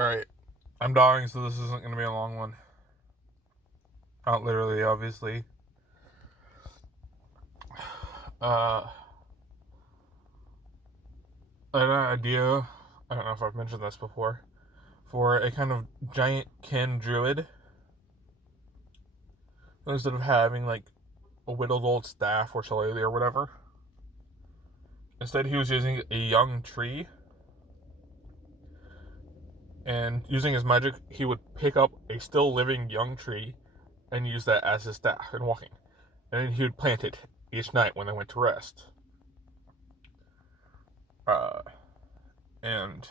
Alright, I'm dying, so this isn't going to be a long one. Not literally, obviously. I had an idea, I don't know if I've mentioned this before, for a kind of giant kin druid. Instead of having, like, a whittled old staff or shillelagh or whatever. Instead, he was using a young tree. And using his magic, he would pick up a still living young tree and use that as his staff in walking. And then he would plant it each night when they went to rest. And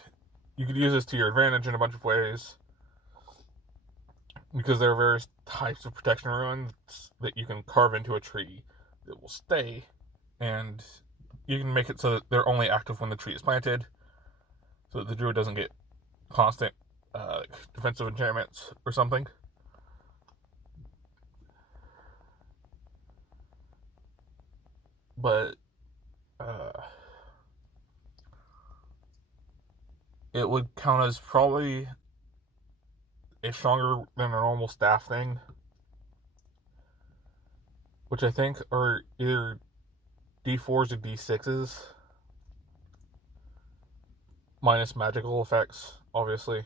you could use this to your advantage in a bunch of ways, because there are various types of protection runes that you can carve into a tree that will stay, and you can make it so that they're only active when the tree is planted, so that the druid doesn't get constant defensive enchantments or something. But it would count as probably a stronger than a normal staff thing, which I think are either D4s or D6s, minus magical effects, obviously.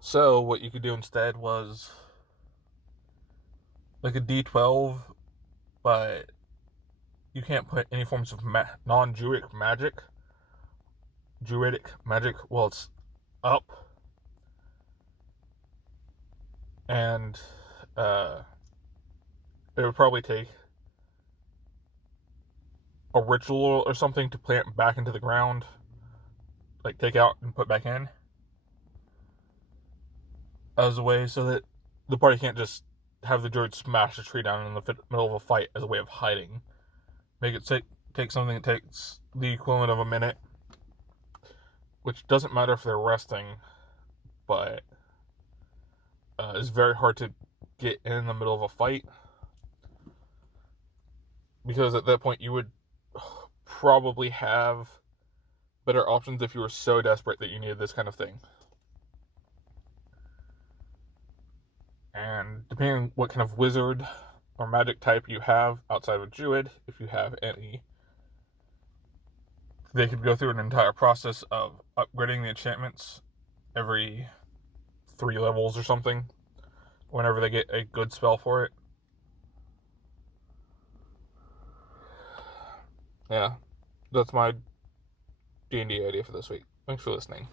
So what you could do instead was like a D12, but you can't put any forms of non-druidic magic while it's up, and it would probably take a ritual or something to plant back into the ground, like take out and put back in, as a way so that the party can't just have the druid smash the tree down in the middle of a fight as a way of hiding. Make it take something that takes the equivalent of a minute, which doesn't matter if they're resting, but it's very hard to get in the middle of a fight, because at that point you would probably have better options if you were so desperate that you needed this kind of thing. And depending on what kind of wizard or magic type you have outside of a druid, if you have any, they could go through an entire process of upgrading the enchantments every 3 levels or something, whenever they get a good spell for it. Yeah, that's my D&D idea for this week. Thanks for listening.